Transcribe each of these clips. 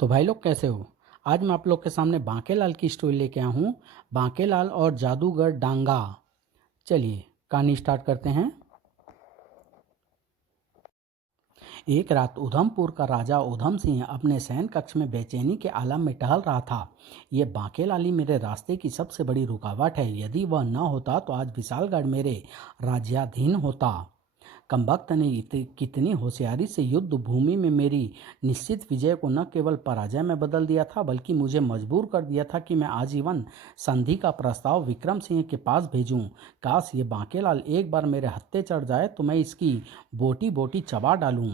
तो भाई लोग कैसे हो। आज मैं आप लोग के सामने बांकेलाल की स्टोरी लेके आया हूँ। बांकेलाल और जादूगर डांगा। चलिए कहानी स्टार्ट करते हैं। एक रात उधमपुर का राजा उधम सिंह अपने शयन कक्ष में बेचैनी के आलम में टहल रहा था। ये बांकेलाल ही मेरे रास्ते की सबसे बड़ी रुकावट है। यदि वह न होता तो आज विशालगढ़ मेरे राज्याधीन होता। कमबख्त ने कितनी होशियारी से युद्ध भूमि में मेरी निश्चित विजय को न केवल पराजय में बदल दिया था, बल्कि मुझे मजबूर कर दिया था कि मैं आजीवन संधि का प्रस्ताव विक्रम सिंह के पास भेजूं। काश ये बांकेलाल एक बार मेरे हत्थे चढ़ जाए तो मैं इसकी बोटी बोटी चबा डालूं।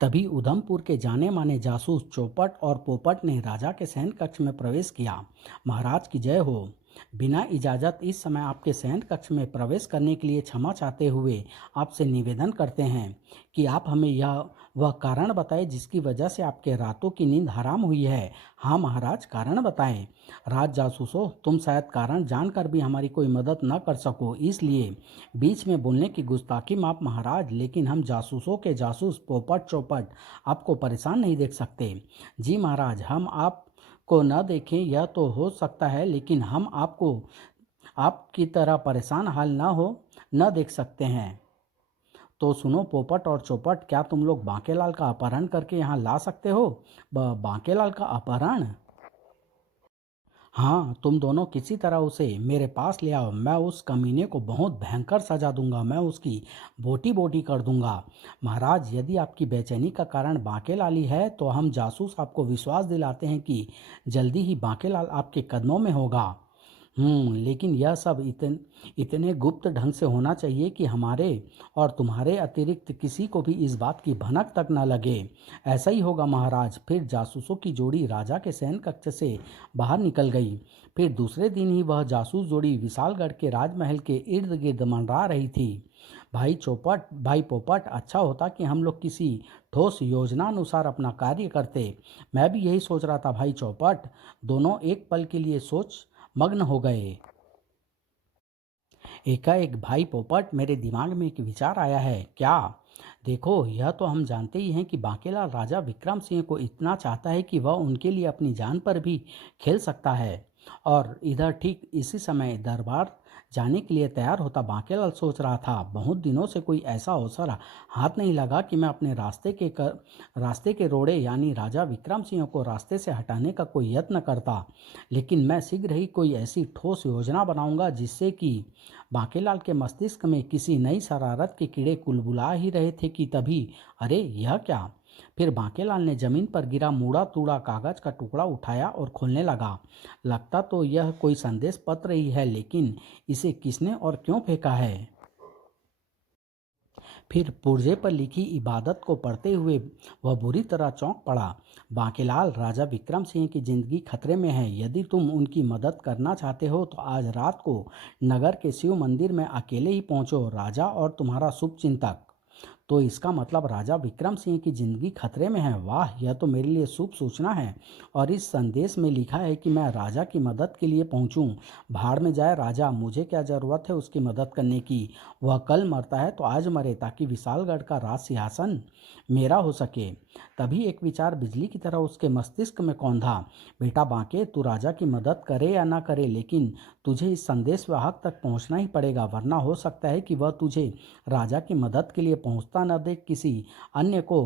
तभी उधमपुर के जाने माने जासूस चौपट और पोपट ने राजा के शयन कक्ष में प्रवेश किया। महाराज की जय हो। बिना इजाज़त इस समय आपके शयन कक्ष में प्रवेश करने के लिए क्षमा चाहते हुए आपसे निवेदन करते हैं कि आप हमें यह वह कारण बताएं जिसकी वजह से आपके रातों की नींद हराम हुई है। हाँ महाराज, कारण बताएं। राज जासूसो, तुम शायद कारण जानकर भी हमारी कोई मदद न कर सको, इसलिए बीच में बोलने की गुस्ताखी माफ महाराज, लेकिन हम जासूसों के जासूस पोपट चौपट आपको परेशान नहीं देख सकते। जी महाराज, हम आपको न देखें यह तो हो सकता है, लेकिन हम आपको आपकी तरह परेशान हाल न देख सकते हैं। तो सुनो पोपट और चौपट, क्या तुम लोग बांकेलाल का अपहरण करके यहाँ ला सकते हो? बांकेलाल का अपहरण? हाँ, तुम दोनों किसी तरह उसे मेरे पास ले आओ। मैं उस कमीने को बहुत भयंकर सजा दूंगा। मैं उसकी बोटी बोटी कर दूंगा। महाराज, यदि आपकी बेचैनी का कारण बांकेलाल ही है तो हम जासूस आपको विश्वास दिलाते हैं कि जल्दी ही बांकेलाल आपके कदमों में होगा। लेकिन यह सब इतने गुप्त ढंग से होना चाहिए कि हमारे और तुम्हारे अतिरिक्त किसी को भी इस बात की भनक तक न लगे। ऐसा ही होगा महाराज। फिर जासूसों की जोड़ी राजा के शयन कक्ष से बाहर निकल गई। फिर दूसरे दिन ही वह जासूस जोड़ी विशालगढ़ के राजमहल के इर्द गिर्द मंडरा रही थी। भाई पोपट, अच्छा होता कि हम लोग किसी ठोस योजना अनुसार अपना कार्य करते। मैं भी यही सोच रहा था भाई चौपट। दोनों एक पल के लिए सोच मग्न हो गए। एकाएक भाई पोपट, मेरे दिमाग में एक विचार आया है। क्या? देखो, यह तो हम जानते ही हैं कि बांकेलाल राजा विक्रम सिंह को इतना चाहता है कि वह उनके लिए अपनी जान पर भी खेल सकता है। और इधर ठीक इसी समय दरबार जाने के लिए तैयार होता बांकेलाल सोच रहा था, बहुत दिनों से कोई ऐसा अवसर हाथ नहीं लगा कि मैं अपने रास्ते के रोड़े यानी राजा विक्रम सिंह को रास्ते से हटाने का कोई यत्न करता। लेकिन मैं शीघ्र ही कोई ऐसी ठोस योजना बनाऊंगा जिससे कि बांकेलाल के मस्तिष्क में किसी नई शरारत के कीड़े कुलबुला ही रहे थे कि तभी, अरे यह क्या? फिर बांकेलाल ने जमीन पर गिरा मुड़ा तूड़ा कागज का टुकड़ा उठाया और खोलने लगा। लगता तो यह कोई संदेश पत्र ही है, लेकिन इसे किसने और क्यों फेंका है? फिर पुर्जे पर लिखी इबादत को पढ़ते हुए वह बुरी तरह चौंक पड़ा। बांकेलाल, राजा विक्रम सिंह की जिंदगी खतरे में है। यदि तुम उनकी मदद करना चाहते हो तो आज रात को नगर के शिव मंदिर में अकेले ही पहुंचो। राजा और तुम्हारा शुभ चिंतक। तो इसका मतलब राजा विक्रम सिंह की जिंदगी खतरे में है। वाह, यह तो मेरे लिए शुभ सूचना है। और इस संदेश में लिखा है कि मैं राजा की मदद के लिए पहुंचूं। भाड़ में जाए राजा, मुझे क्या ज़रूरत है उसकी मदद करने की। वह कल मरता है तो आज मरे, ताकि विशालगढ़ का राज सिंहासन मेरा हो सके। तभी एक विचार बिजली की तरह उसके मस्तिष्क में कौंधा। बेटा बांके, तू राजा की मदद करे या ना करे, लेकिन तुझे इस संदेश वाहक तक पहुंचना ही पड़ेगा, वरना हो सकता है कि वह तुझे राजा की मदद के लिए पहुंचता न देख किसी अन्य को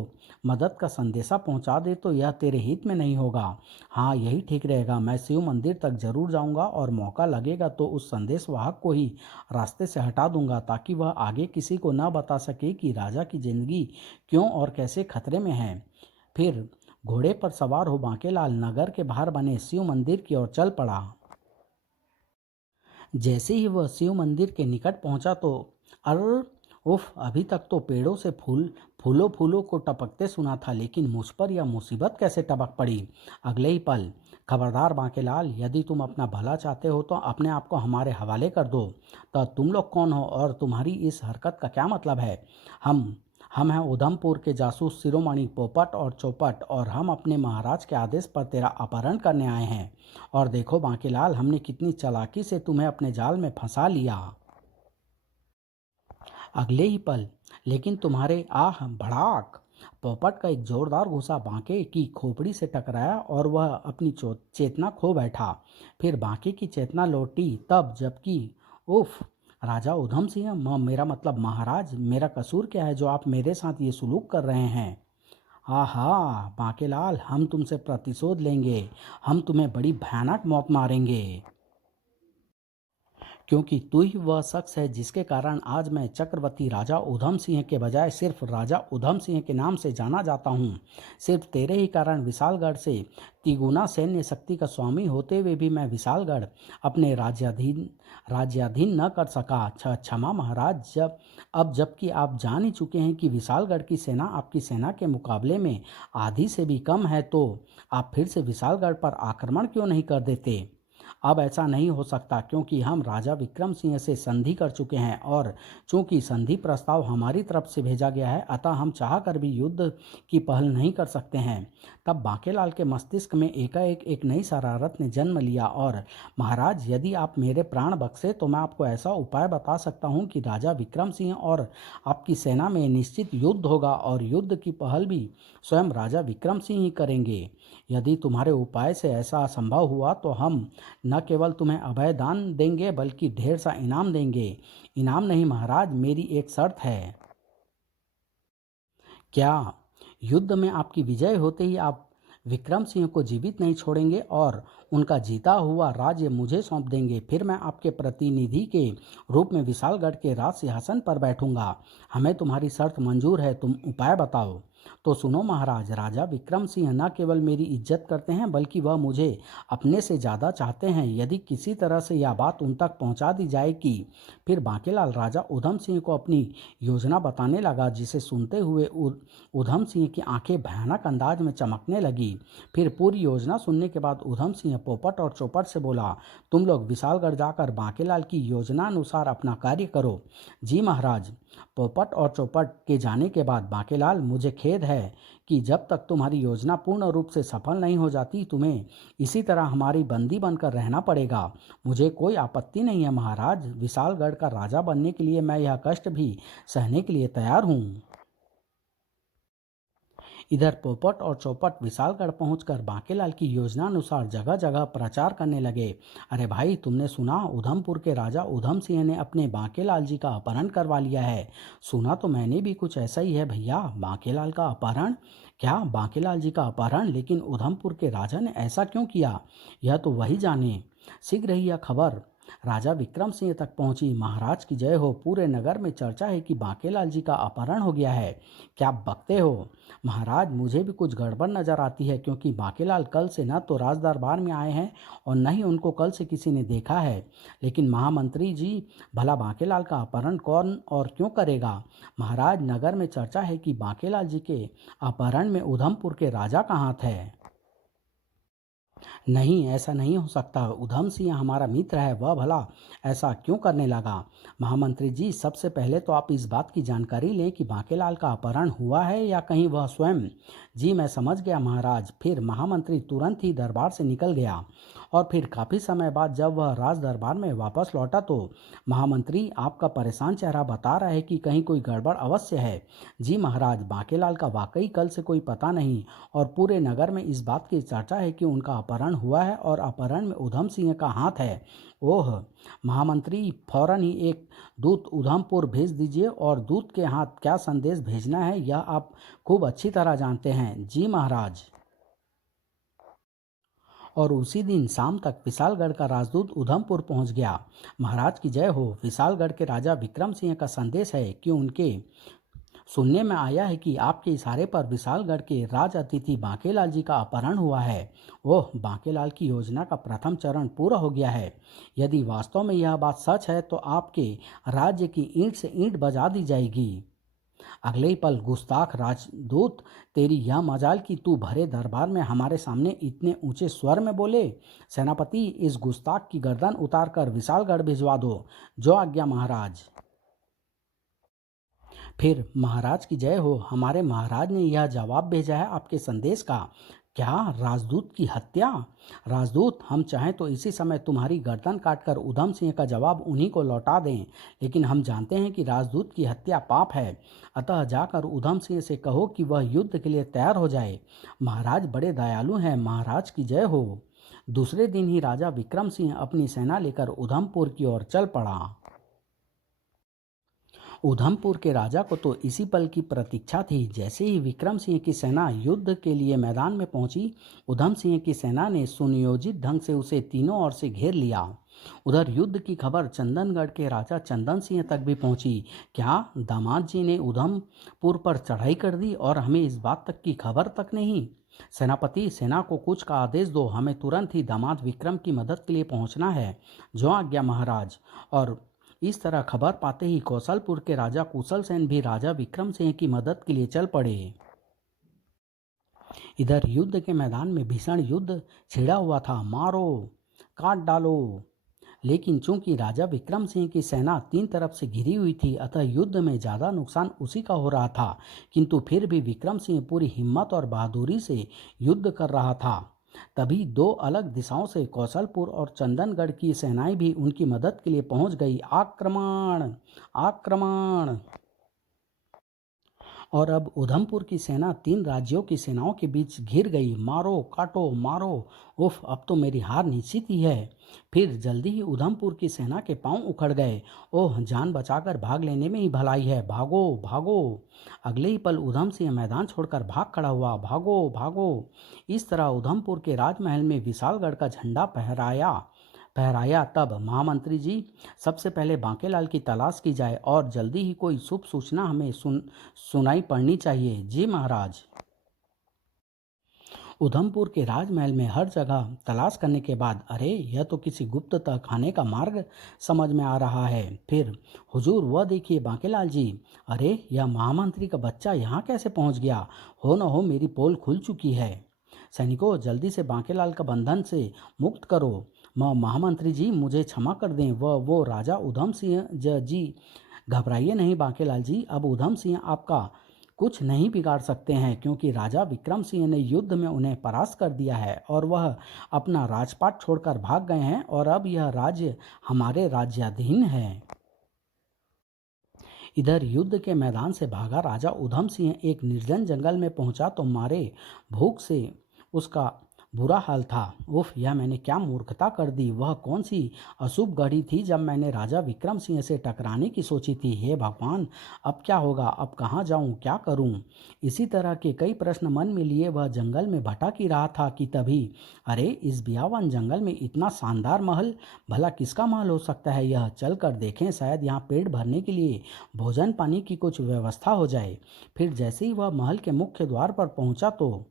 मदद का संदेशा पहुंचा दे, तो यह तेरे हित में नहीं होगा। हाँ, यही ठीक रहेगा। मैं शिव मंदिर तक जरूर जाऊंगा और मौका लगेगा तो उस संदेश वाहक को ही रास्ते से हटा दूंगा, ताकि वह आगे किसी को न बता सके कि राजा की जिंदगी क्यों और कैसे खतरे में है। फिर घोड़े पर सवार हो बांकेलाल नगर के बाहर बने शिव मंदिर की ओर चल पड़ा। जैसे ही वह शिव मंदिर के निकट पहुंचा तो अर उफ, अभी तक तो पेड़ों से फूलों फूलों को टपकते सुना था, लेकिन मुझ पर यह मुसीबत कैसे टपक पड़ी? अगले ही पल, खबरदार बांकेलाल, यदि तुम अपना भला चाहते हो तो अपने आप को हमारे हवाले कर दो। तो तुम लोग कौन हो और तुम्हारी इस हरकत का क्या मतलब है? हम हम हैं उधमपुर के जासूस शिरोमणि पोपट और चौपट, और हम अपने महाराज के आदेश पर तेरा अपहरण करने आए हैं। और देखो बांकेलाल, हमने कितनी चालाकी से तुम्हें अपने जाल में फंसा लिया। अगले ही पल, लेकिन तुम्हारे आह भड़ाक, पोपट का एक जोरदार घूंसा बांके की खोपड़ी से टकराया और वह अपनी चेतना खो बैठा। फिर बांके की चेतना लौटी तब जबकि उफ। राजा उधम सिंह, मेरा मतलब महाराज, मेरा कसूर क्या है जो आप मेरे साथ ये सुलूक कर रहे हैं? आहा, बांकेलाल, हम तुमसे प्रतिशोध लेंगे। हम तुम्हें बड़ी भयानक मौत मारेंगे, क्योंकि तू ही वह शख्स है जिसके कारण आज मैं चक्रवर्ती राजा उधम सिंह के बजाय सिर्फ राजा उधम सिंह के नाम से जाना जाता हूँ। सिर्फ तेरे ही कारण विशालगढ़ से तिगुना सैन्य शक्ति का स्वामी होते हुए भी मैं विशालगढ़ अपने राज्याधीन न कर सका। क्षमा महाराज, जबकि आप जान ही चुके हैं कि विशालगढ़ की सेना आपकी सेना के मुकाबले में आधी से भी कम है, तो आप फिर से विशालगढ़ पर आक्रमण क्यों नहीं कर देते? अब ऐसा नहीं हो सकता, क्योंकि हम राजा विक्रम सिंह से संधि कर चुके हैं और चूंकि संधि प्रस्ताव हमारी तरफ से भेजा गया है, अतः हम चाहकर भी युद्ध की पहल नहीं कर सकते हैं। तब बांकेलाल के मस्तिष्क में एकाएक एक नई शरारत ने जन्म लिया और महाराज, यदि आप मेरे प्राण बख्शे तो मैं आपको ऐसा उपाय बता सकता हूँ कि राजा विक्रम सिंह और आपकी सेना में निश्चित युद्ध होगा और युद्ध की पहल भी स्वयं राजा विक्रम सिंह ही करेंगे। यदि तुम्हारे उपाय से ऐसा संभव हुआ तो हम न केवल तुम्हें अभय दान देंगे बल्कि ढेर सा इनाम देंगे। इनाम नहीं महाराज, मेरी एक शर्त है। क्या? युद्ध में आपकी विजय होते ही आप विक्रम सिंह को जीवित नहीं छोड़ेंगे और उनका जीता हुआ राज्य मुझे सौंप देंगे? फिर मैं आपके प्रतिनिधि के रूप में विशालगढ़ के राज सिंहासन पर बैठूंगा। हमें तुम्हारी शर्त मंजूर है, तुम उपाय बताओ। तो सुनो महाराज, राजा विक्रम सिंह न केवल मेरी इज्जत करते हैं बल्कि वह मुझे अपने से ज़्यादा चाहते हैं। यदि किसी तरह से यह बात उन तक पहुंचा दी जाए कि फिर बांकेलाल राजा उधम सिंह को अपनी योजना बताने लगा, जिसे सुनते हुए उधम सिंह की आंखें भयानक अंदाज में चमकने लगी। फिर पूरी योजना सुनने के बाद उधम सिंह पोपट और चौपट से बोला, तुम लोग विशालगढ़ जाकर बांकेलाल की योजना अनुसार अपना कार्य करो। जी महाराज। पोपट और चौपट के जाने के बाद बांकेलाल, मुझे खेद है कि जब तक तुम्हारी योजना पूर्ण रूप से सफल नहीं हो जाती तुम्हें इसी तरह हमारी बंदी बनकर रहना पड़ेगा। मुझे कोई आपत्ति नहीं है महाराज, विशालगढ़ का राजा बनने के लिए मैं यह कष्ट भी सहने के लिए तैयार हूँ। इधर पोपट और चौपट विशालगढ़ पहुंचकर बांकेलाल की योजना अनुसार जगह जगह प्रचार करने लगे। अरे भाई, तुमने सुना? उधमपुर के राजा उधम सिंह ने अपने बांकेलाल जी का अपहरण करवा लिया है। सुना तो मैंने भी कुछ ऐसा ही है भैया। बांकेलाल का अपहरण? क्या बांकेलाल जी का अपहरण? लेकिन उधमपुर के राजा ने ऐसा क्यों किया, यह तो वही जाने। शीघ्र ही यह खबर राजा विक्रम सिंह तक पहुंची। महाराज की जय हो, पूरे नगर में चर्चा है कि बांकेलाल जी का अपहरण हो गया है। क्या बकते हो महाराज? मुझे भी कुछ गड़बड़ नजर आती है, क्योंकि बांकेलाल कल से न तो राज दरबार में आए हैं और न ही उनको कल से किसी ने देखा है। लेकिन महामंत्री जी, भला बांकेलाल का अपहरण कौन और क्यों करेगा? महाराज, नगर में चर्चा है कि बांकेलाल जी के अपहरण में उधमपुर के राजा का हाथ है। नहीं, ऐसा नहीं हो सकता। उधम सिंह हमारा मित्र है, वह भला ऐसा क्यों करने लगा? महामंत्री जी, सबसे पहले तो आप इस बात की जानकारी लें कि बांकेलाल का अपहरण हुआ है या कहीं वह स्वयं। जी मैं समझ गया महाराज। फिर महामंत्री तुरंत ही दरबार से निकल गया और फिर काफ़ी समय बाद जब वह राज दरबार में वापस लौटा तो महामंत्री, आपका परेशान चेहरा बता रहा है कि कहीं कोई गड़बड़ अवश्य है। जी महाराज, बांकेलाल का वाकई कल से कोई पता नहीं और पूरे नगर में इस बात की चर्चा है कि उनका अपहरण हुआ है और अपहरण में उधम सिंह का हाथ है। ओह महामंत्री, फौरन ही एक दूत उधमपुर भेज दीजिए और दूत के हाथ क्या संदेश भेजना है यह आप खूब अच्छी तरह जानते हैं। जी महाराज। और उसी दिन शाम तक विशालगढ़ का राजदूत उधमपुर पहुंच गया। महाराज की जय हो। विशालगढ़ के राजा विक्रम सिंह का संदेश है कि उनके सुनने में आया है कि आपके इशारे पर विशालगढ़ के राज अतिथि बांकेलाल जी का अपहरण हुआ है। ओह, बांकेलाल की योजना का प्रथम चरण पूरा हो गया है। यदि वास्तव में यह बात सच है तो आपके राज्य की ईंट से ईंट बजा दी जाएगी। अगले ही पल, गुस्ताख राजदूत, तेरी यह मजाल कि तू भरे दरबार में हमारे सामने इतने ऊंचे स्वर में बोले। सेनापति, इस गुस्ताख की गर्दन उतार कर विशालगढ़ भिजवा दो। जो आज्ञा महाराज। फिर महाराज की जय हो, हमारे महाराज ने यह जवाब भेजा है आपके संदेश का। क्या, राजदूत की हत्या? राजदूत, हम चाहें तो इसी समय तुम्हारी गर्दन काटकर उधम सिंह का जवाब उन्हीं को लौटा दें, लेकिन हम जानते हैं कि राजदूत की हत्या पाप है। अतः जाकर उधम सिंह से कहो कि वह युद्ध के लिए तैयार हो जाए। महाराज बड़े दयालु हैं, महाराज की जय हो। दूसरे दिन ही राजा विक्रम सिंह अपनी सेना लेकर उधमपुर की ओर चल पड़ा। उधमपुर के राजा को तो इसी पल की प्रतीक्षा थी। जैसे ही विक्रम सिंह की सेना युद्ध के लिए मैदान में पहुंची, उधम सिंह की सेना ने सुनियोजित ढंग से उसे तीनों ओर से घेर लिया। उधर युद्ध की खबर चंदनगढ़ के राजा चंदन सिंह तक भी पहुंची। क्या, दामाद जी ने उधमपुर पर चढ़ाई कर दी और हमें इस बात तक की खबर तक नहीं? सेनापति, सेना को कुछ का आदेश दो, हमें तुरंत ही दामाद विक्रम की मदद के लिए पहुंचना है। जो आज्ञा महाराज। और इस तरह खबर पाते ही कौशलपुर के राजा कुशल सेन भी राजा विक्रम सिंह की मदद के लिए चल पड़े। इधर युद्ध के मैदान में भीषण युद्ध छिड़ा हुआ था। मारो, काट डालो। लेकिन चूंकि राजा विक्रम सिंह की सेना तीन तरफ से घिरी हुई थी, अतः युद्ध में ज़्यादा नुकसान उसी का हो रहा था। किंतु फिर भी विक्रम सिंह पूरी हिम्मत और बहादुरी से युद्ध कर रहा था। तभी दो अलग दिशाओं से कौशलपुर और चंदनगढ़ की सेनाएं भी उनकी मदद के लिए पहुंच गई। आक्रमण, आक्रमण! और अब उधमपुर की सेना तीन राज्यों की सेनाओं के बीच घिर गई। मारो, काटो, मारो। उफ, अब तो मेरी हार निश्चित ही है। फिर जल्दी ही उधमपुर की सेना के पांव उखड़ गए। ओह, जान बचाकर भाग लेने में ही भलाई है। भागो, भागो! अगले ही पल उधम सिंह मैदान छोड़कर भाग खड़ा हुआ। भागो, भागो! इस तरह उधमपुर के राजमहल में विशालगढ़ का झंडा फहराया। तब महामंत्री जी, सबसे पहले बांकेलाल की तलाश की जाए और जल्दी ही कोई शुभ सूचना हमें सुनाई पड़नी चाहिए। जी महाराज। उधमपुर के राजमहल में हर जगह तलाश करने के बाद, अरे यह तो किसी गुप्त तहखाने का मार्ग समझ में आ रहा है। फिर, हुजूर वह देखिए बांकेलाल जी। अरे, यह महामंत्री का बच्चा यहाँ कैसे पहुँच गया? हो न हो मेरी पोल खुल चुकी है। सैनिकों, जल्दी से बांकेलाल का बंधन से मुक्त करो। महामंत्री जी, मुझे क्षमा कर दें। वो राजा उधम सिंह जी। घबराइए नहीं बांकेलाल जी, अब उधम सिंह आपका कुछ नहीं बिगाड़ सकते हैं, क्योंकि राजा विक्रम सिंह ने युद्ध में उन्हें परास्त कर दिया है और वह अपना राजपाट छोड़कर भाग गए हैं और अब यह राज्य हमारे राज्याधीन है। इधर युद्ध के मैदान से भागा राजा उधम सिंह एक निर्जन जंगल में पहुंचा तो मारे भूख से उसका बुरा हाल था। उफ, यह मैंने क्या मूर्खता कर दी। वह कौन सी अशुभ घड़ी थी जब मैंने राजा विक्रम सिंह से टकराने की सोची थी। हे भगवान, अब क्या होगा? अब कहाँ जाऊँ, क्या करूँ? इसी तरह के कई प्रश्न मन में लिए वह जंगल में भटक ही रहा था कि तभी, अरे, इस बियावान जंगल में इतना शानदार महल, भला किसका महल हो सकता है यह? चल कर देखें, शायद यहाँ पेट भरने के लिए भोजन पानी की कुछ व्यवस्था हो जाए। फिर जैसे ही वह महल के मुख्य द्वार पर पहुंचा तो,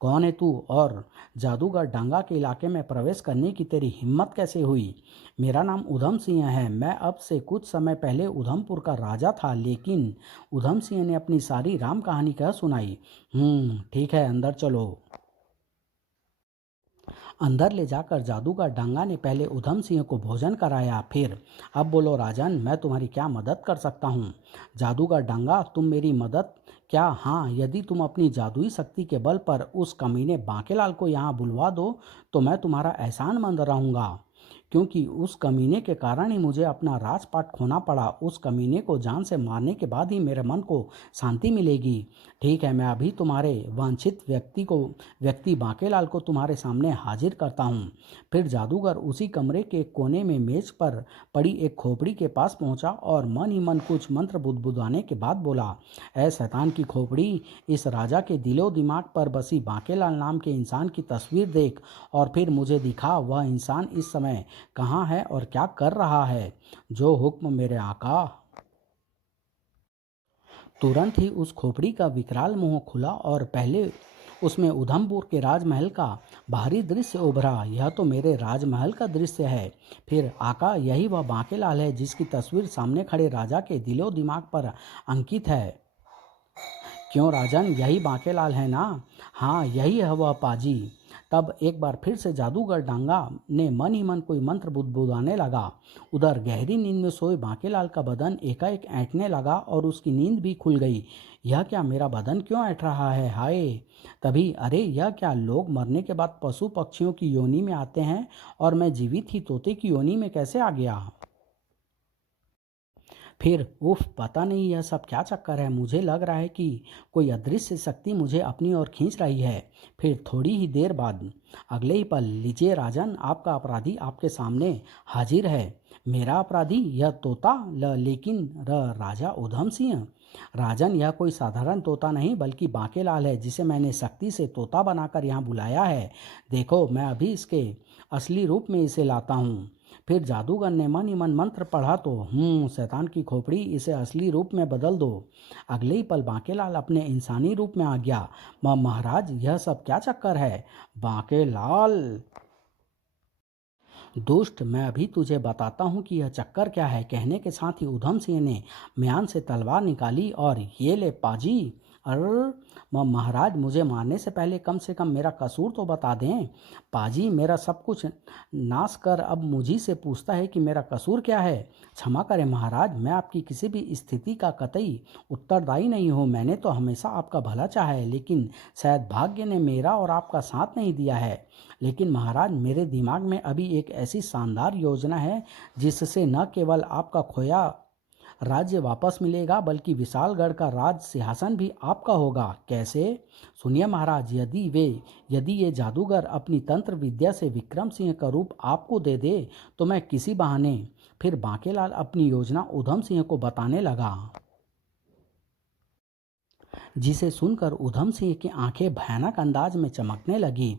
कौन है तू और जादूगर डांगा के इलाके में प्रवेश करने की तेरी हिम्मत कैसे हुई? मेरा नाम उधम सिंह है। मैं अब से कुछ समय पहले उधमपुर का राजा था। लेकिन उधम सिंह ने अपनी सारी राम कहानी कह सुनाई। ठीक है, अंदर चलो। अंदर ले जाकर जादूगर डांगा ने पहले उधम सिंह को भोजन कराया। फिर, अब बोलो राजन, मैं तुम्हारी क्या मदद कर सकता हूँ? जादूगर डांगा, तुम मेरी मदद? क्या? हाँ, यदि तुम अपनी जादुई शक्ति के बल पर उस कमीने बांकेलाल को यहाँ बुलवा दो तो मैं तुम्हारा एहसानमंद रहूँगा, क्योंकि उस कमीने के कारण ही मुझे अपना राजपाट खोना पड़ा। उस कमीने को जान से मारने के बाद ही मेरे मन को शांति मिलेगी। ठीक है, मैं अभी तुम्हारे वांछित व्यक्ति बांकेलाल को तुम्हारे सामने हाजिर करता हूँ। फिर जादूगर उसी कमरे के कोने में मेज पर पड़ी एक खोपड़ी के पास पहुँचा और मन ही मन कुछ मंत्र बुदबुदाने के बाद बोला, ऐ शैतान की खोपड़ी, इस राजा के दिलो दिमाग पर बसी बांकेलाल नाम के इंसान की तस्वीर देख और फिर मुझे दिखा वह इंसान इस समय कहाँ है और क्या कर रहा है। जो हुक्म मेरे आका। तुरंत ही उस खोपड़ी का विकराल मुंह खुला और पहले उसमें उधमपुर के राजमहल का बाहरी दृश्य उभरा। यह तो मेरे राजमहल का दृश्य है। फिर, आका, यही वह बांकेलाल है जिसकी तस्वीर सामने खड़े राजा के दिलो दिमाग पर अंकित है। क्यों राजन, यही बांकेलाल है ना? हाँ, यही है वह पाजी। तब एक बार फिर से जादूगर डांगा ने मन ही मन कोई मंत्र बुदबुदाने लगा। उधर गहरी नींद में सोए बांकेलाल का बदन एकाएक ऐंठने लगा और उसकी नींद भी खुल गई। यह क्या, मेरा बदन क्यों ऐंठ रहा है, हाय! तभी अरे यह क्या, लोग मरने के बाद पशु पक्षियों की योनि में आते हैं और मैं जीवित ही तोते की योनि में कैसे आ गया? फिर उफ, पता नहीं यह सब क्या चक्कर है। मुझे लग रहा है कि कोई अदृश्य शक्ति मुझे अपनी ओर खींच रही है। फिर थोड़ी ही देर बाद अगले ही पल, लीजिए राजन, आपका अपराधी आपके सामने हाजिर है। मेरा अपराधी यह तोता लेकिन राजा उधम सिंह। राजन, यह कोई साधारण तोता नहीं बल्कि बांकेलाल है, जिसे मैंने शक्ति से तोता बनाकर यहाँ बुलाया है। देखो, मैं अभी इसके असली रूप में इसे लाता हूँ। फिर जादूगर ने मन ही मन मंत्र पढ़ा तो शैतान की खोपड़ी, इसे असली रूप में बदल दो। अगले ही पल बांकेलाल अपने इंसानी रूप में आ गया। महाराज, यह सब क्या चक्कर है? बांकेलाल, दुष्ट, मैं अभी तुझे बताता हूँ कि यह चक्कर क्या है। कहने के साथ ही उधम सिंह ने म्यान से तलवार निकाली और ये ले पाजी। अर महाराज, मुझे मारने से पहले कम से कम मेरा कसूर तो बता दें। पाजी मेरा सब कुछ नाश कर अब मुझी से पूछता है कि मेरा कसूर क्या है। क्षमा करें महाराज, मैं आपकी किसी भी स्थिति का कतई उत्तरदायी नहीं हूँ। मैंने तो हमेशा आपका भला चाहा है, लेकिन शायद भाग्य ने मेरा और आपका साथ नहीं दिया है। लेकिन महाराज, मेरे दिमाग में अभी एक ऐसी शानदार योजना है जिससे न केवल आपका खोया राज्य वापस मिलेगा बल्कि विशालगढ़ का राज सिंहासन भी आपका होगा। कैसे? सुनिए महाराज, यदि ये जादूगर अपनी तंत्र विद्या से विक्रम सिंह का रूप आपको दे दे तो मैं किसी बहाने। फिर बांकेलाल अपनी योजना उधम सिंह को बताने लगा, जिसे सुनकर उधम सिंह की आंखें भयानक अंदाज में चमकने लगी।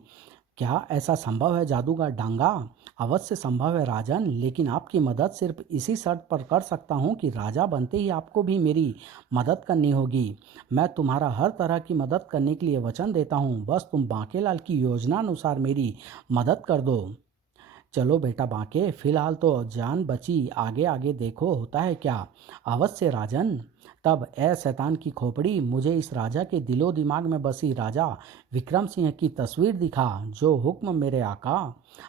क्या ऐसा संभव है जादूगर डांगा? अवश्य संभव है राजन, लेकिन आपकी मदद सिर्फ इसी शर्त पर कर सकता हूँ कि राजा बनते ही आपको भी मेरी मदद करनी होगी। मैं तुम्हारा हर तरह की मदद करने के लिए वचन देता हूँ, बस तुम बांकेलाल की योजना अनुसार मेरी मदद कर दो। चलो बेटा बांके, फिलहाल तो जान बची, आगे आगे देखो होता है क्या। अवश्य राजन। तब ए शैतान की खोपड़ी, मुझे इस राजा के दिलो दिमाग में बसी राजा विक्रम सिंह की तस्वीर दिखा। जो हुक्म मेरे आका।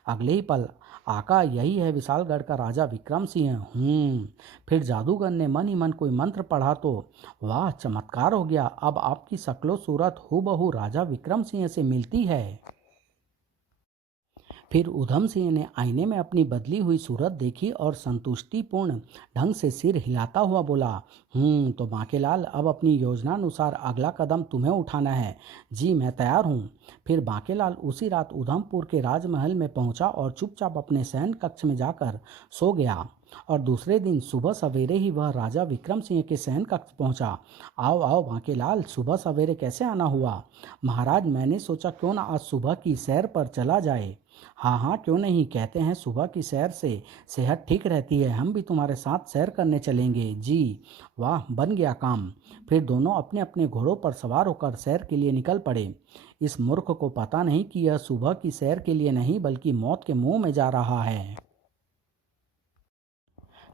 अगले ही पल, आका, यही है विशालगढ़ का राजा विक्रम सिंह। फिर जादूगर ने मन ही मन कोई मंत्र पढ़ा तो वाह, चमत्कार हो गया। अब आपकी शक्लो सूरत हूबहू राजा विक्रम सिंह से मिलती है। फिर उधम सिंह ने आईने में अपनी बदली हुई सूरत देखी और संतुष्टिपूर्ण ढंग से सिर हिलाता हुआ बोला, तो बांकेलाल, अब अपनी योजनानुसार अगला कदम तुम्हें उठाना है। जी, मैं तैयार हूँ। फिर बांकेलाल उसी रात उधमपुर के राजमहल में पहुंचा और चुपचाप अपने शयन कक्ष में जाकर सो गया। और दूसरे दिन सुबह सवेरे ही वह राजा विक्रम सिंह के शयन कक्ष पहुंचा। आओ आओ बांकेलाल, सुबह सवेरे कैसे आना हुआ? महाराज, मैंने सोचा क्यों ना आज सुबह की सैर पर चला जाए। हाँ हाँ, क्यों नहीं। कहते हैं सुबह की सैर से सेहत ठीक रहती है। हम भी तुम्हारे साथ सैर करने चलेंगे। जी वाह, बन गया काम। फिर दोनों अपने अपने घोड़ों पर सवार होकर सैर के लिए निकल पड़े। इस मूर्ख को पता नहीं कि यह सुबह की सैर के लिए नहीं बल्कि मौत के मुंह में जा रहा है।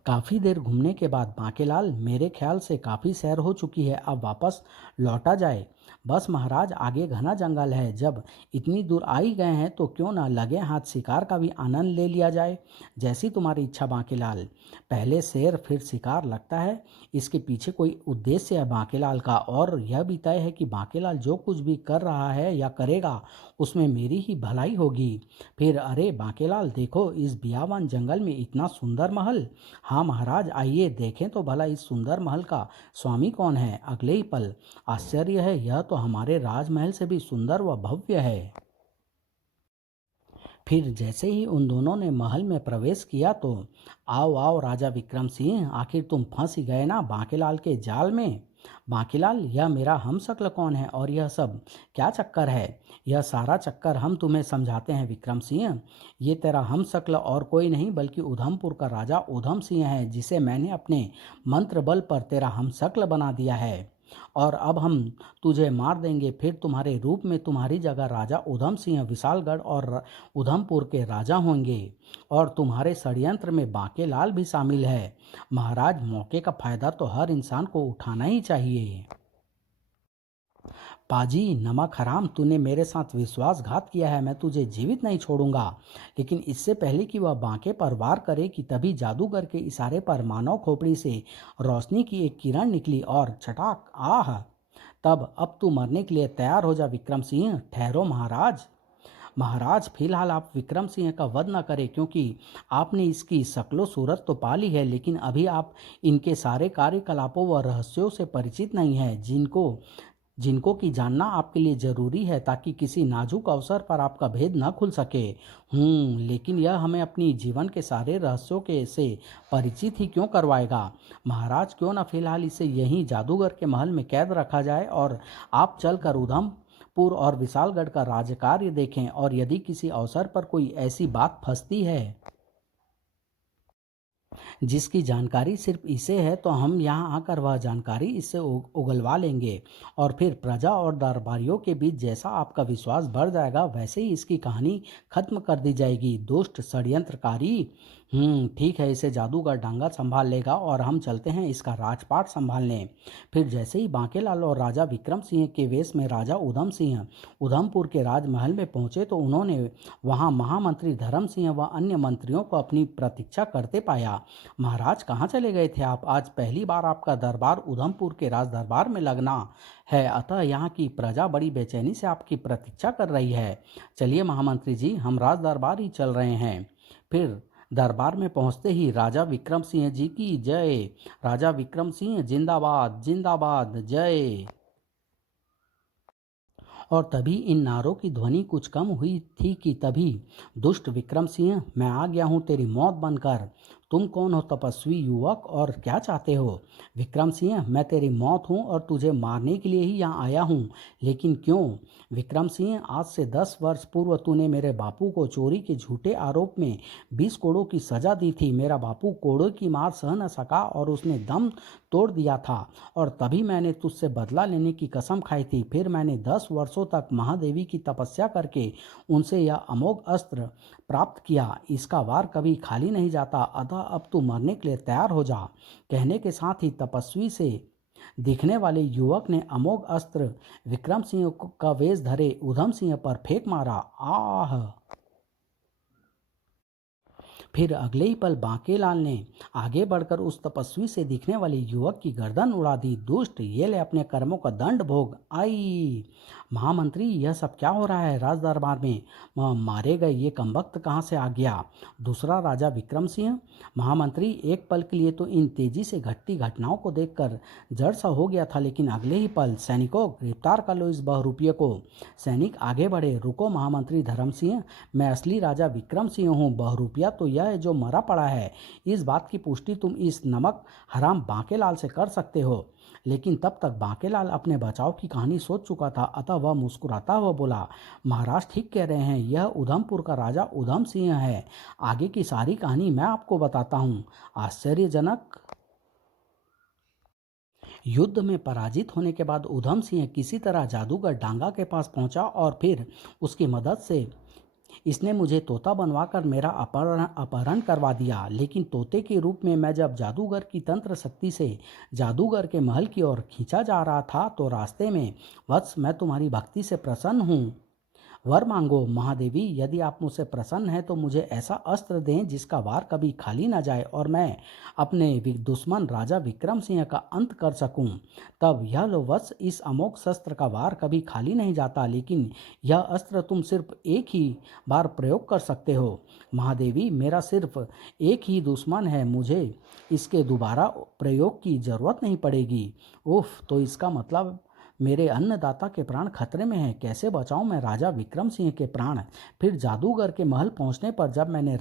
काफ़ी देर घूमने के बाद बांकेलाल, मेरे ख्याल से काफ़ी सैर हो चुकी है, अब वापस लौटा जाए। बस महाराज, आगे घना जंगल है, जब इतनी दूर आ ही गए हैं तो क्यों ना लगे हाथ शिकार का भी आनंद ले लिया जाए। जैसी तुम्हारी इच्छा बांकेलाल। पहले शेर फिर शिकार, लगता है इसके पीछे कोई उद्देश्य है बांकेलाल का। और यह भी तय है कि बांकेलाल जो कुछ भी कर रहा है या करेगा उसमें मेरी ही भलाई होगी। फिर अरे बांकेलाल, देखो इस बियावान जंगल में इतना सुंदर महल। हाँ महाराज, आइए देखें तो भला इस सुंदर महल का स्वामी कौन है। अगले ही पल, आश्चर्य है, यह तो हमारे राजमहल से भी सुंदर व भव्य है। फिर जैसे ही उन दोनों ने महल में प्रवेश किया तो आओ आओ राजा विक्रम सिंह, आखिर तुम फंस ही गए ना बांकेलाल के जाल में। बांकेलाल, यह मेरा हमशक्ल कौन है और यह सब क्या चक्कर है? यह सारा चक्कर हम तुम्हें समझाते हैं विक्रम सिंह। ये तेरा हमशक्ल और कोई नहीं बल्कि उधमपुर का राजा उधम सिंह है, जिसे मैंने अपने मंत्र बल पर तेरा हमशक्ल बना दिया है। और अब हम तुझे मार देंगे, फिर तुम्हारे रूप में तुम्हारी जगह राजा उधम सिंह विशालगढ़ और उधमपुर के राजा होंगे। और तुम्हारे षड्यंत्र में बांकेलाल भी शामिल है। महाराज, मौके का फायदा तो हर इंसान को उठाना ही चाहिए। पाजी नमक हराम, तूने मेरे साथ विश्वासघात किया है, मैं तुझे जीवित नहीं छोड़ूंगा। लेकिन इससे पहले कि वह बांके पर वार करे कि तभी जादूगर के इशारे पर मानव खोपड़ी से रोशनी की एक किरण निकली और छटाक आह। तब अब तू मरने के लिए तैयार हो जा विक्रम सिंह। ठहरो महाराज। महाराज फिलहाल आप विक्रम सिंह का वध न करें, क्योंकि आपने इसकी शक्लो सूरत तो पा ली है, लेकिन अभी आप इनके सारे कार्यकलापों व रहस्यों से परिचित नहीं हैं, जिनको जिनको कि जानना आपके लिए जरूरी है, ताकि किसी नाजुक अवसर पर आपका भेद न खुल सके। लेकिन यह हमें अपनी जीवन के सारे रहस्यों के से परिचित ही क्यों करवाएगा। महाराज क्यों न फिलहाल इसे यहीं जादूगर के महल में कैद रखा जाए और आप चलकर उधमपुर और विशालगढ़ का राजकार्य देखें, और यदि किसी अवसर पर कोई ऐसी बात फंसती है जिसकी जानकारी सिर्फ इसे है, तो हम यहाँ आकर वह जानकारी इससे उगलवा लेंगे, और फिर प्रजा और दरबारियों के बीच जैसा आपका विश्वास बढ़ जाएगा, वैसे ही इसकी कहानी खत्म कर दी जाएगी। दुष्ट षड्यंत्रकारी। ठीक है, इसे जादूगर डांगा संभाल लेगा और हम चलते हैं इसका राजपाट संभालने। फिर जैसे ही बांकेलाल और राजा विक्रम सिंह के वेश में राजा उधम सिंह उधमपुर के राजमहल में पहुंचे, तो उन्होंने वहां महामंत्री धर्म सिंह व अन्य मंत्रियों को अपनी प्रतीक्षा करते पाया। महाराज कहाँ चले गए थे आप? आज पहली बार आपका दरबार उधमपुर के राज दरबार में लगना है, अतः यहाँ की प्रजा बड़ी बेचैनी से आपकी प्रतीक्षा कर रही है। चलिए महामंत्री जी, हम राज दरबार ही चल रहे हैं। फिर दरबार में पहुंचते ही राजा विक्रम सिंह जी की जय। राजा विक्रम सिंह जिंदाबाद जिंदाबाद जय। और तभी इन नारों की ध्वनि कुछ कम हुई थी कि तभी दुष्ट विक्रम सिंह, मैं आ गया हूँ तेरी मौत बनकर। तुम कौन हो तपस्वी युवक, और क्या चाहते हो? विक्रम सिंह, मैं तेरी मौत हूँ और तुझे मारने के लिए ही यहाँ आया हूँ। लेकिन क्यों? विक्रम सिंह, आज से 10 वर्ष पूर्व तूने मेरे बापू को चोरी के झूठे आरोप में 20 कोड़ों की सजा दी थी। मेरा बापू कोड़ों की मार सह न सका और उसने दम तोड़ दिया था, और तभी मैंने तुझसे बदला लेने की कसम खाई थी। फिर मैंने 10 वर्षों तक महादेवी की तपस्या करके उनसे यह अमोघ अस्त्र प्राप्त किया। इसका वार कभी खाली नहीं जाता, अतः अब तू मरने के लिए तैयार हो जा। कहने के साथ ही तपस्वी से दिखने वाले युवक ने अमोघ अस्त्र विक्रम सिंह का वेश धरे उधम सिंह पर फेंक मारा। आह। फिर अगले ही पल बांकेलाल ने आगे बढ़कर उस तपस्वी से दिखने वाले युवक की गर्दन उड़ा दी। दुष्ट, ये ले अपने कर्मों का दंड भोग। आई। महामंत्री, यह सब क्या हो रहा है राज दरबार में? मारे गए ये कमबख्त कहाँ से आ गया? दूसरा राजा विक्रम सिंह। महामंत्री, एक पल के लिए तो इन तेजी से घटती घटनाओं को देखकर जड़ सा हो गया था, लेकिन अगले ही पल सैनिकों, गिरफ्तार कर लो इस बहुरूपिये को। सैनिक आगे बढ़े। रुको महामंत्री धर्म सिंह, मैं असली राजा विक्रम सिंह हूँ। बहुरूपिया तो यह है जो मरा पड़ा है। इस बात की पुष्टि तुम इस नमक हराम बांकेलाल से कर सकते हो। लेकिन तब तक बांकेलाल अपने बचाव की कहानी सोच चुका था, अतः वह मुस्कुराता हुआ बोला, महाराज ठीक कह रहे हैं, यह उधमपुर का राजा उधम सिंह है। आगे की सारी कहानी मैं आपको बताता हूँ। आश्चर्यजनक। युद्ध में पराजित होने के बाद उधम सिंह किसी तरह जादूगर डांगा के पास पहुंचा, और फिर उसकी मदद से इसने मुझे तोता बनवाकर मेरा अपहरण करवा दिया। लेकिन तोते के रूप में मैं जब जादूगर की तंत्र शक्ति से जादूगर के महल की ओर खींचा जा रहा था, तो रास्ते में, वत्स, मैं तुम्हारी भक्ति से प्रसन्न हूँ। वर मांगो महादेवी, यदि आप मुझसे प्रसन्न हैं तो मुझे ऐसा अस्त्र दें जिसका वार कभी खाली ना जाए और मैं अपने दुश्मन राजा विक्रम सिंह का अंत कर सकूं। तब यह लो वत्स, इस अमोघ शस्त्र का वार कभी खाली नहीं जाता, लेकिन यह अस्त्र तुम सिर्फ एक ही बार प्रयोग कर सकते हो। महादेवी, मेरा सिर्फ एक ही दुश्मन है, मुझे इसके दोबारा प्रयोग की जरूरत नहीं पड़ेगी। उफ, तो इसका मतलब मेरे अन्नदाता के प्राण खतरे में हैं। कैसे बचाऊं मैं राजा विक्रम सिंह के प्राण? फिर जादूगर के महल पहुंचने पर जब मैंने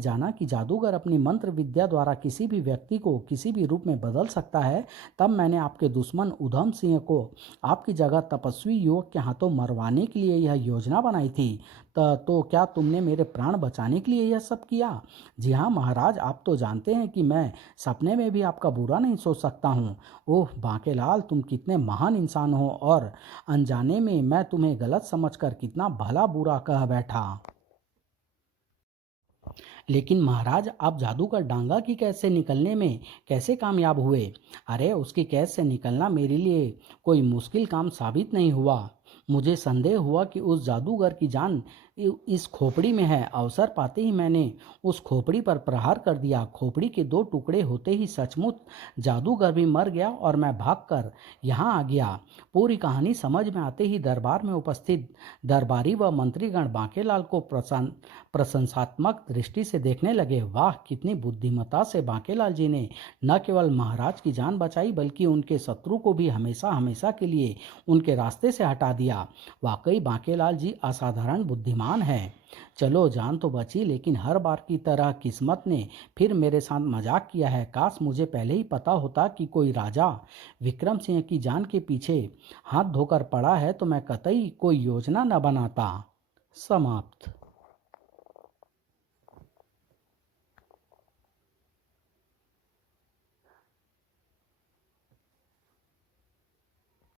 जाना कि जादूगर अपनी मंत्र विद्या द्वारा किसी भी व्यक्ति को किसी भी रूप में बदल सकता है, तब मैंने आपके दुश्मन उधम सिंह को आपकी जगह तपस्वी युवक के हाथों मरवाने के लिए यह योजना बनाई थी। तो क्या तुमने मेरे प्राण बचाने के लिए यह सब किया? जी हाँ महाराज, आप तो जानते हैं कि मैं सपने में भी आपका बुरा नहीं सोच सकता हूँ। ओह बांकेलाल, तुम कितने महान इंसान हो, और अनजाने में मैं तुम्हें गलत समझकर कितना भला बुरा कह बैठा। लेकिन महाराज, आप जादूगर डांगा की कैद से निकलने में कैसे कामयाब हुए? अरे, उसकी कैद से निकलना मेरे लिए कोई मुश्किल काम साबित नहीं हुआ। मुझे संदेह हुआ कि उस जादूगर की जान इस खोपड़ी में है। अवसर पाते ही मैंने उस खोपड़ी पर प्रहार कर दिया। खोपड़ी के दो टुकड़े होते ही सचमुच जादूगर भी मर गया और मैं भागकर यहाँ आ गया। पूरी कहानी समझ में आते ही दरबार में उपस्थित दरबारी व मंत्रीगण बांकेलाल को प्रशंसात्मक दृष्टि से देखने लगे। वाह, कितनी बुद्धिमत्ता से बांकेलाल जी ने न केवल महाराज की जान बचाई बल्कि उनके शत्रु को भी हमेशा हमेशा के लिए उनके रास्ते से हटा दिया। वाकई बांकेलाल जी असाधारण बुद्धिमान है। चलो, जान तो बची, लेकिन हर बार की तरह किस्मत ने फिर मेरे साथ मजाक किया है। काश मुझे पहले ही पता होता कि कोई राजा विक्रम सिंह की जान के पीछे हाथ धोकर पड़ा है तो मैं कतई कोई योजना न बनाता। समाप्त।